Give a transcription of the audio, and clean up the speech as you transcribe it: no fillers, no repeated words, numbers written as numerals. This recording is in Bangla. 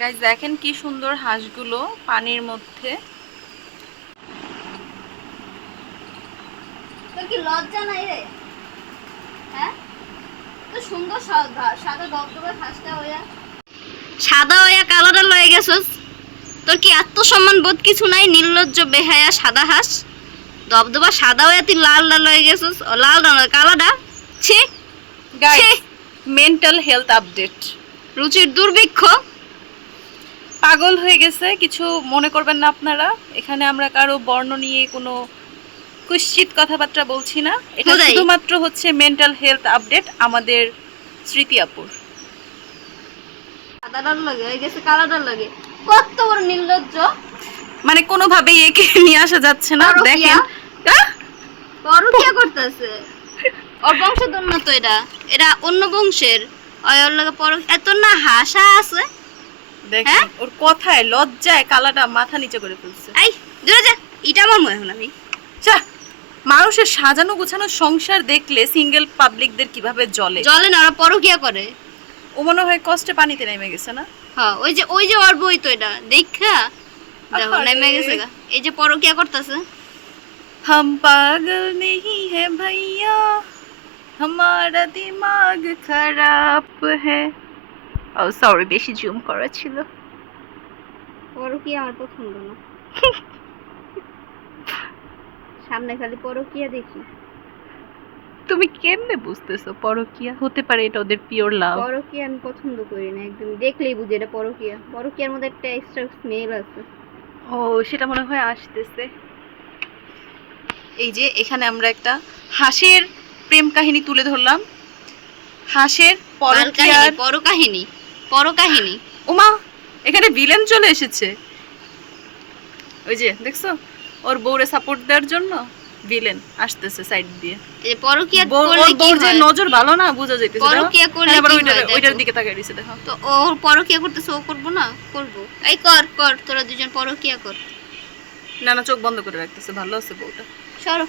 গাইস দেখেন কি সুন্দর হাঁসগুলো পানির মধ্যে। তোর কি লজ্জা নাই রে? হ্যাঁ, তো সুন্দর সাদা দবদবে হাঁসটা হইয়া, সাদা হইয়া কালোটা লয়ে গেছস। তোর কি আত্মসম্মান বোধ কিছু নাই? নির্লজ্জ বেহায়া সাদা হাঁস, দবদবা সাদা হইয়া তুই লালটা লয়ে গেছস। ও লালটা নয়, কালোটা। ছি গাইস, মেন্টাল হেলথ আপডেট। রুচির দুর্ভিক্ষ। পাগল হয়ে গেছে, কিছু মনে করবেন না আপনারা। এখানে আমরা কারো বর্ণ নিয়ে কোনো কুৎসিত কথাবার্তা বলছি না। এটা খোদাই। শুধুমাত্র হচ্ছে মেন্টাল হেলথ আপডেট আমাদের স্মৃতি আপুর। সাদাটার লাগে হয়ে গেছে কালোটার লাগে। কত বড় নির্লজ্জ! মানে কোনোভাবেই একে নিয়ে আসা যাচ্ছে না। পরকীয়া? দেখেন পরকিয়া করতেছে। ওর বংশধর না তো এটা, এটা অন্য বংশের। ওর লাগে এত না হাসা আছে। দেখেন হ্যাঁ? ওর কথায় লজ্জায় কালাটা মাথা নিচে করে ফেলছে। এই দূরে যা, এটা আমার মনে হয় না। আমি চা, মানুষের সাজানো গোছানো সংসার দেখলে সিঙ্গেল পাবলিকদের কিভাবে জ্বলে। জলে না, ওরা পরকিয়া করে। ও মনে হয় কষ্টে পানিতে নেমে গেছে না? হ্যাঁ, ওই যে ওর বই তো এটা দেখা দেখো আহারে। নেমে গেছে গা। এই যে পরকিয়া করতেছে। हम पागल नहीं है भैया, हमारा दिमाग खराब है। ও সরি, বেশি জুম করা ছিল। পরকিয়া আমার পছন্দ না। সামনে খালি পরকিয়া দেখি। তুমি কেমনে বুঝতেছো পরকিয়া হতে পারে এটা ওদের পিওর লাভ? পরকিয়া আমি পছন্দ করি না একদম, দেখলেই বুঝি এটা পরকিয়া। পরকিয়ার মধ্যে একটা এক্সট্রা স্মেল আছে। ও, সেটা মনে হয় আসতেছে। এই যে এখানে আমরা একটা হাঁসের প্রেম কাহিনী তুলে ধরলাম। হাঁসের পরকিয়ার পরকাহিনী, পরকাহিনী। ওমা, এখানে ভিলেন চলে এসেছে। ওই যে দেখছো, ওর বউরে সাপোর্ট দেওয়ার জন্য ভিলেন আসতেছে সাইড দিয়ে। এই যে পরকিয়া ওর করলে কি বউর যে হয়? নজর ভালো না, বোঝা যাইতেছে। পরকিয়া করলে আবার কি হয় ওইটার দেখো। দিকে তাকিয়ে দিছে, দেখো। তো ও পরকিয়া করতেছে, ও করবো না? করবো। এই কর কর, তোরা দুজন পরকিয়া কর। না না, চোখ বন্ধ করে রাখতেছে, ভালো আছে বউটা। সরো।